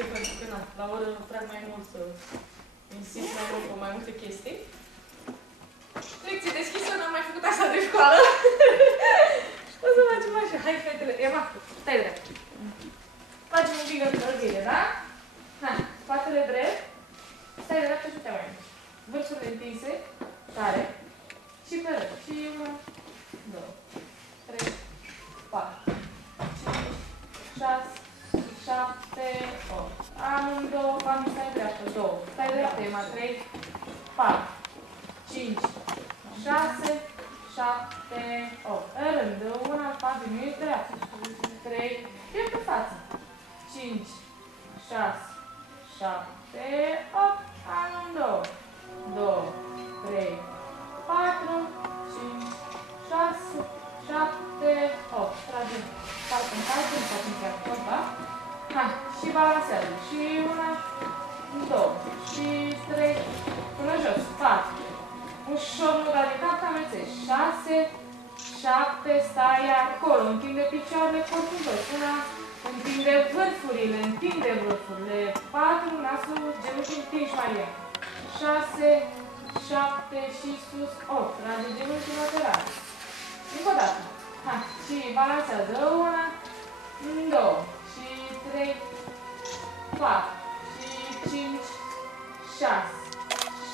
puțin, pentru că na, la oră nu trag mai mult să insist mai mult pe mai multe chestii. Lecție deschisă, n-am mai făcut asta de școală. O să facem așa. Hai, fetele. Ema, stai drept. Facem un pic încălzire, da? Hai, spatele drept. Stai drept și te mai mici. Vârfurile întinse, tare. Și pe rând. Și 1, 2, 3, 4, 5, 6, 7, 8. Amândouă, Fami, stai dreaptă. 2. Stai dreaptă, Ema, 3, 4, 5, 6, 7, 8. În rând, una, 4, minute, dreaptă. 3, e pe față. 5, 6, 7, 8. Amândouă. 2, 3, 4, 5, 6, 7, 8. Tragem. Facem, facem chiar tot, da? Hai, și balansează. Și una, 2, și 3, până jos. 4. Ușor, nu da de cap, amețești. 6, 7, stai acolo. Întinde picioarele, corpul jos. Una, întinde vârfurile, întinde vârfurile. 4, nasul, genunchii întinși, Maria. 6, 7 și sus, 8. Trage genunchii laterali. Încă o dată. Hai, și balansează. 1, 2, și 3, 4, și 5, 6,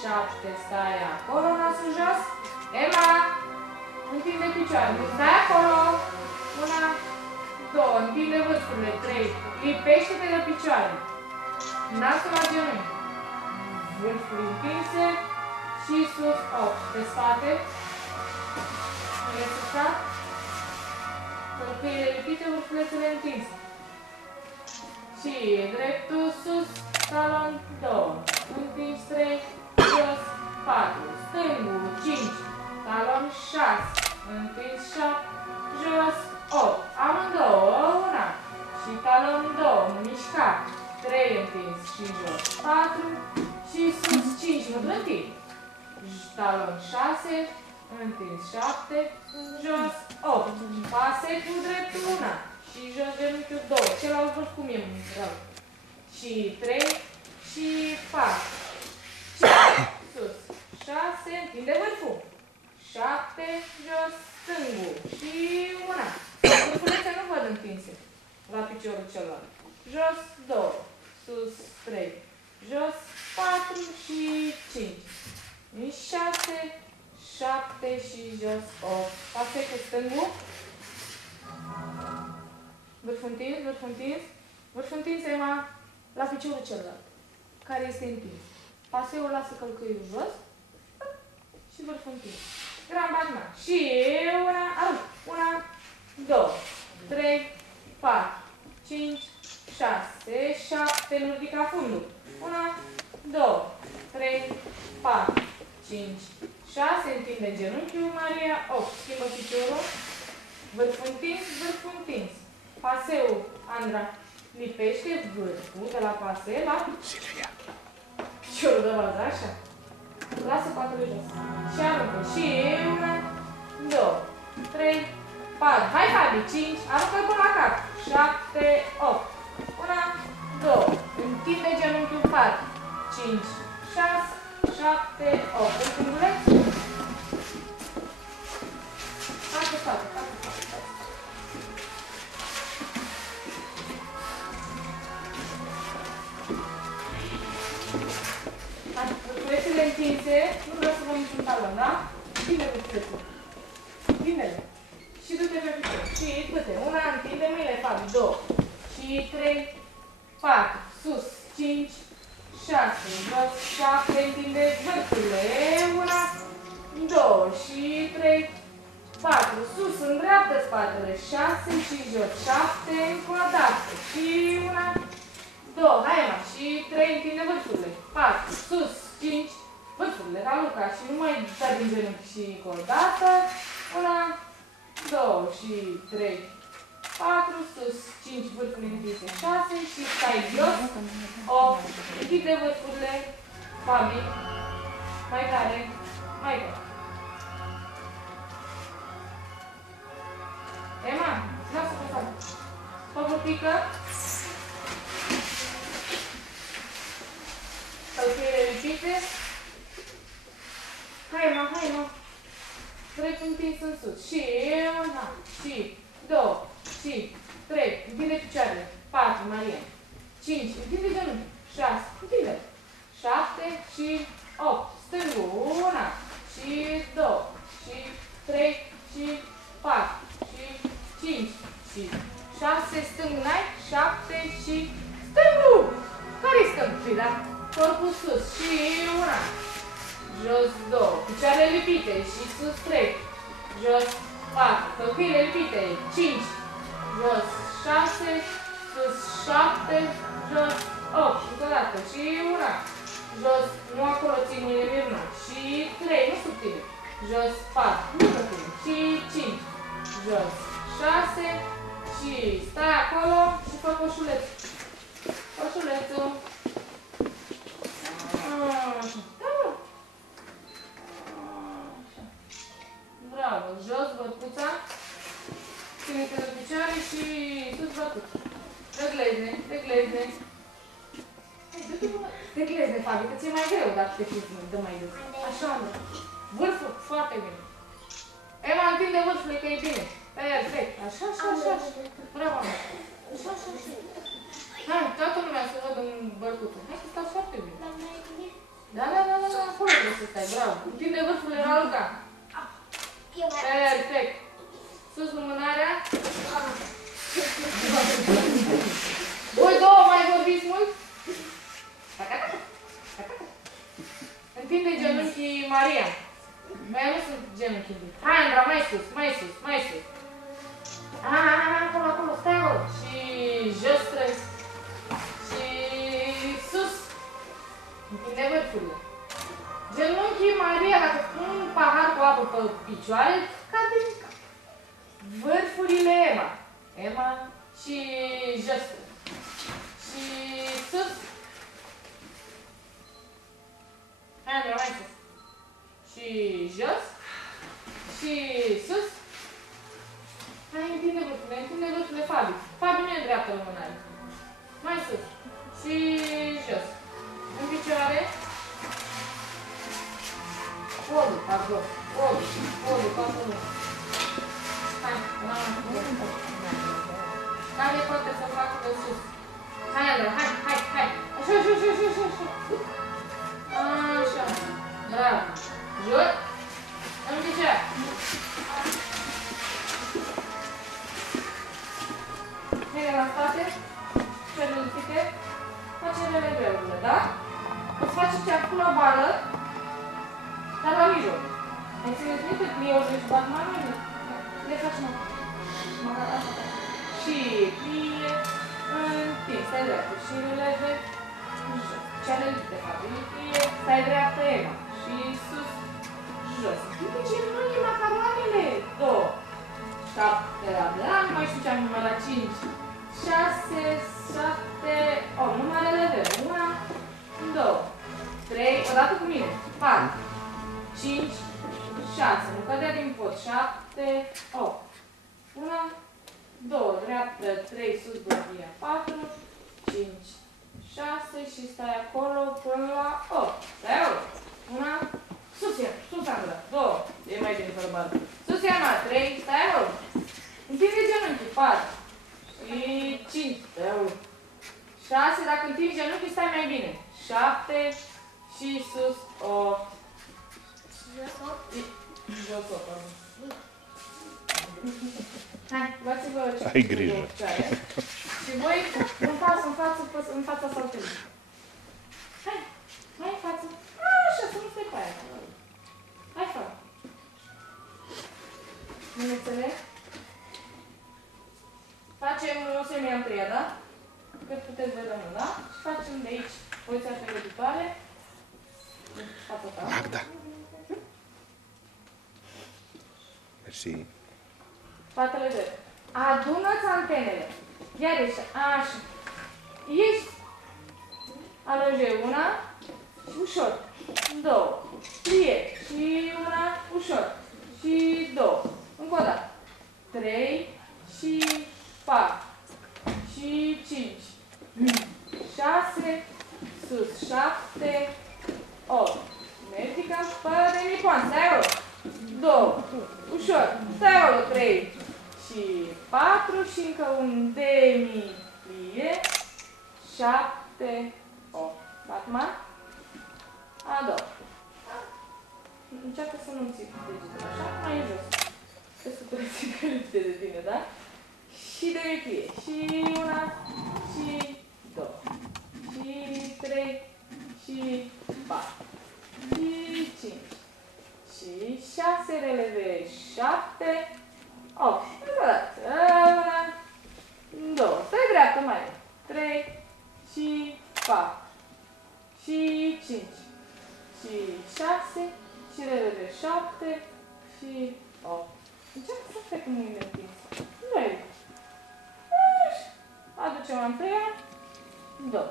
7. Stai acolo, nasul jos. Ema, întinde picioarele. Stai acolo. 1, 2, întinde vârfurile. 3, lipește-te de picioare. Nasul la genunchi. Vârfuri întinse. Și sus, 8. Pe spate. Resusat. Călcâile lipite, vârfulețele întinse. Și dreptul sus, talon 2. Întins 3, jos 4. Stângul 5, talon 6. Întins 7, jos 8. Amândouă, una. Și talon 2, mișca. 3 întins și jos 4. Și sus 5, nu plătit. Talon 6, întins 7, jos 8. Pase cu dreptul 1 și jos genunchiul 2. Celălalt văd cum e rău. Și 3 și 4. 5, sus. 6, întinde vârful. 7, jos stângul. Și 1. Vârfulețe nu văd întinse la piciorul celălalt. Jos 2, sus 3, jos 4 și 5. 6, 7 și jos 8. Pase cu stângul. Vârful întins, vârful întins. Vârful întins, Ema, la piciorul celălalt, care este întins. Paseul lasă călcâiul jos și vârful întins. Grambatma. Și una, arunc. 1, 2, 3, 4, 5, 6, 7, nu ridica fundul. 1, 2, 3, 4, 5, 6, întinde genunchiul, Maria, 8. Schimbă piciorul. Vârful întins, vârful întins. Paseul, Andra, lipește vârful de la pase la Silvia. Piciorul de bază, așa. Lasă patele jos. Și aruncă. Și 1, 2, 3, 4. Hai, Fabi, 5. Aruncă până la cap. 7, 8. 1, 2. Întinde genunchiul 4. 5, 6, 7, 8. În funguleț. Facă, facă, facă, facă. Vârfulețele întinse, nu vreau să vă niciun talon, da? Bine vârfulețul. Bine-le. Și du-te pe picior. Și du-te. 1, întinde mâinile, Fabi. 2. Și 3, 4. Sus. 5, 6. Jos. 7. Întinde vârfurile. 1, 2. Și 3, 4. Sus. În dreaptă spatele. 6. Și jos. 7. Încă o dată. Și 1, 2. Hai, Ema. Și 3. Întinde vârfurile. 4. Sus. 5. Vârfurile. Raluca. Și nu mai da din genunchi și încă o dată. 1, 2 și 3, 4, sus, 5 vârfuri întinse, 6 și stai jos, 8, închide vârfurile, Fabi, mai tare, mai tare. Ema, lasă pe față. Fă pică. călcâiele lipite. Hai, mă. Dreptul întins în sus. Și una, și două, și trei. Întinde picioarele. 4, Maria. 5, întinde genunchi. 6, întinde. 7 și 8. Stângul. 1, și 2, și 3, și 4, și 5, și 6. Stângul n-ai. 7 și stângul. Care-i stângul? Da? Corpul sus. Și 1. Jos 2. Picioarele lipite. Și sus 3. Jos 4. Călcâile lipite. 5. Jos 6. Sus 7. Jos 8. Încă o dată. Și 1. Jos. Nu acolo țin mâinile mirna. Și 3. Nu sub tine. Jos 4. Nu sub tine. Și 5. Jos 6. Și stai acolo și fă coșulețul. Coșulețul. Bravo, jos bătuța, ține-te de picioare și sus bătuța. De glezne. De glezne, Fabi, că ți-e mai greu dacă te dă mai des. Așa, mă. Vârful, foarte bine. Ema, întinde vârful, că e bine. Perfect. Așa. Bravo, mă. Așa. Hai, toată lumea să văd în bătuță. Hai că stați foarte bine. Da, acolo trebuie să stai, bravo. Întinde vârful, Raluca. Perfect. Sus lumânarea. Voi două mai vorbiți mult? Întinde genunchii, Maria. Mai nu sunt genunchii. Hai, Andra, mai sus. Acolo, stai acolo. Și jos trebuie. Și sus. Întinde vârfurile. Genunchii, Maria, dacă pun un pahar cu apă pe picioare, cade în cap. Vârfurile, Ema și jos. Și sus. Hai, Andra, mai sus. Și jos. Și sus. Hai, întinde vârfurile, Fabi. Fabi nu e dreaptă lumânare. Mai sus. Și jos. În picioare. Podul, pardon. Podul, pardon. Hai, care poate să facă de sus? Hai, Andra, hai. Așa. Așa. Bravo. Jur. În picioare. Mine la spate. Cele lipite. Facerele greurile, da? Îți faci ceaful la bară. Dar la mijloc. Ai țineți minte că eu își bat mai mult? Le faci măcar asta. Și plie, întins, stai dreaptă. Și releve, jos. Cele lipite, Fabi, plie, stai dreaptă, Ema. Și sus, jos. Uite ce mânii macaroanele! 2, 7 la blan, mai știu ce am numărat 5, 6, 7, 8, numărele de 1, 2, 3, odată cu mine, 4, 5, 6, nu cădea din pod, 7, 8, 1, 2, dreaptă, 3, sus, bărbia, 4, 5, 6 și stai acolo până la 8. Stai acolo. 1, sus, Andra, 2, e mai bine fără bani. Sus, Iana, 3, stai acolo. Întinde genunchii, 4 și 5, stai acolo. 6, dacă întingi genunchii, stai mai bine. 7 și sus, 8. Jos 8, pardon. Hai, luați-vă ce ai grijă. Și voi, în fața saltelului. Hai, mai în față. Așa, să nu stai pe aia. Hai, fă. Mânețele. Facem o semi-antreia, da? Cât puteți vedea, da? Și facem de aici poziția pregătitoare. Magda. Mersi. Spatele drept. Adună-ți antenele. Iar ești, așa. Ești. Alunge una și ușor. 2. Plie. Și una ușor. Și 2. Încă o dată. 3 și 4. Și 5. 6. sus, 7, 8. Mergem, fără de nipon, stai acolo. 2, ușor, stai acolo, 3 și 4 și încă un demi-plie, 7, 8. Acum, a doua. Încearcă să nu ții degetul așa, mai în jos. Trebuie să curăți călite de tine, da? Și demi-plie, și una, și 2, și 3, și 4, și 5, și 6 releve, 7, 8. Una, 2, stai dreaptă mai mult. 3, și 4, și 5, și 6, și releve 7, și 8. Încearcă să stai cu mâinile întinse. Doi. Aducem a întreia. 2.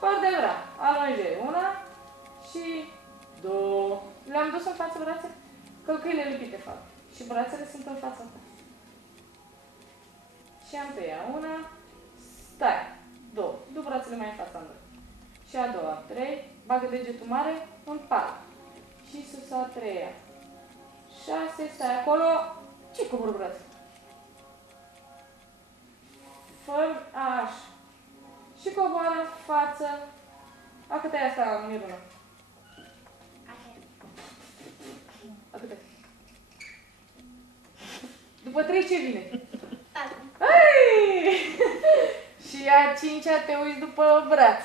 Păr de bra. Alongere. 1 și 2. Le-am dus în față brațe? Călcâile lipite fac. Și brațele sunt în fața ta. Și a întreia. 1. Stai. 2. Du brațele mai în fața mea. Și a doua. 3. Bagă degetul mare în palm. Și sus a treia. 6. Stai acolo. Ce cobor brațe? Fă așa. Și coboară în față. A cât ai asta, Miruna? A cât ai? După 3 ce vine? 4. Și a 5-a te uiți după braț.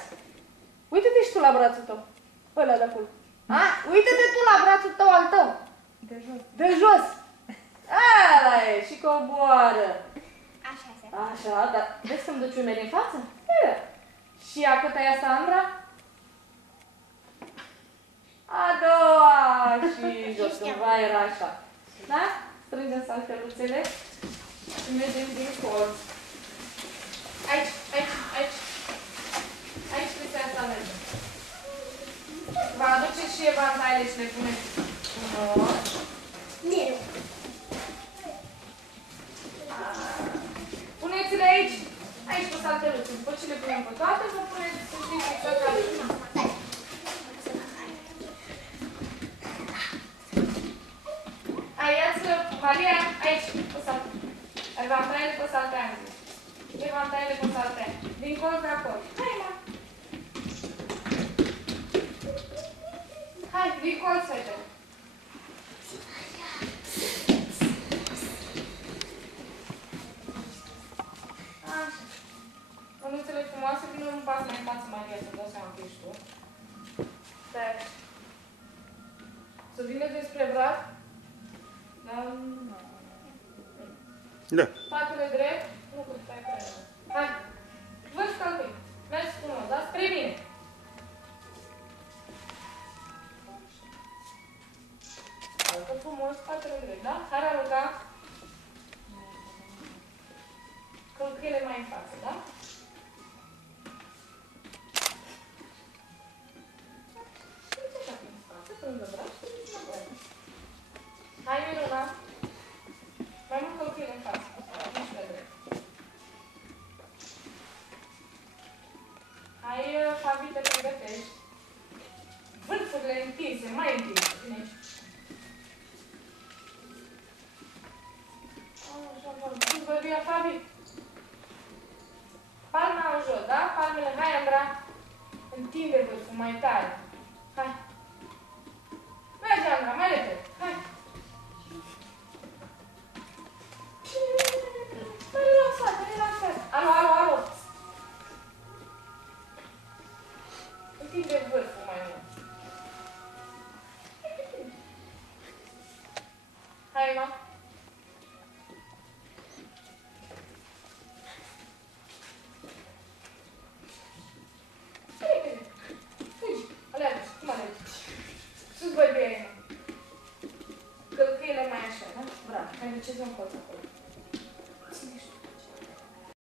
Uite-te și tu la brațul tău. Ăla de acolo. Uite-te tu la brațul tău al tău. De jos. De jos. Ala e. Și coboară. Așa se. Așa, dar vezi să-mi duci umeri în față? Și a cât ai asta, Andra? A doua. Și jos, cândva era așa. Da? Strângem salteluțele și mergem din colț. Aici, aici, aici. Aici trebuie să asta mergem. Vă aduceți și evantaile și le puneți frumos. Miru. Puneți-le aici, aici pe salteluțe. După ce le punem pe toate, vă puneți să știți exact care e. Ia-ți-le, Maria, aici, pe salteluțe. Evantaile pe salteluțe. Evantaile pe salteluțe. Din col pe acolo. Hai, mă! Hai, din colț, fete. Așa. Mânuțele frumoase, vină un pas mai în față, Maria, să-mi dau seama că ești tu. Stai. Să vină despre braț. Da? Da. Spatele drept. Nu cu stai pe ele. Hai. Vă scălcui. Mergi frumos, da? Spre mine. Arătă frumos spatele drept, da? Hai arăta. Călcâiele mai în față, da? Hai, Miruna. Mai mult călcâiele în față. Nici pe drept. Hai, Fabi, te pregătești. Vârfurile întinse, mai întinse. Bine aici. Așa, bun. Sus bărbia, Fabi. Palma în jos, da? Palmele, hai, Andra. Întinde vârful mai tare. Hai. Merge, Andra, mai repede. Hai. Relaxat, relaxat. Alo, alo, alo. Întinde vârful mai mult. Hai, ma. Fugi, alergi, cum alergi? Sus bărbia ei, mă. Călcâiele mai așa, da? Bravo, hai duceți în colț.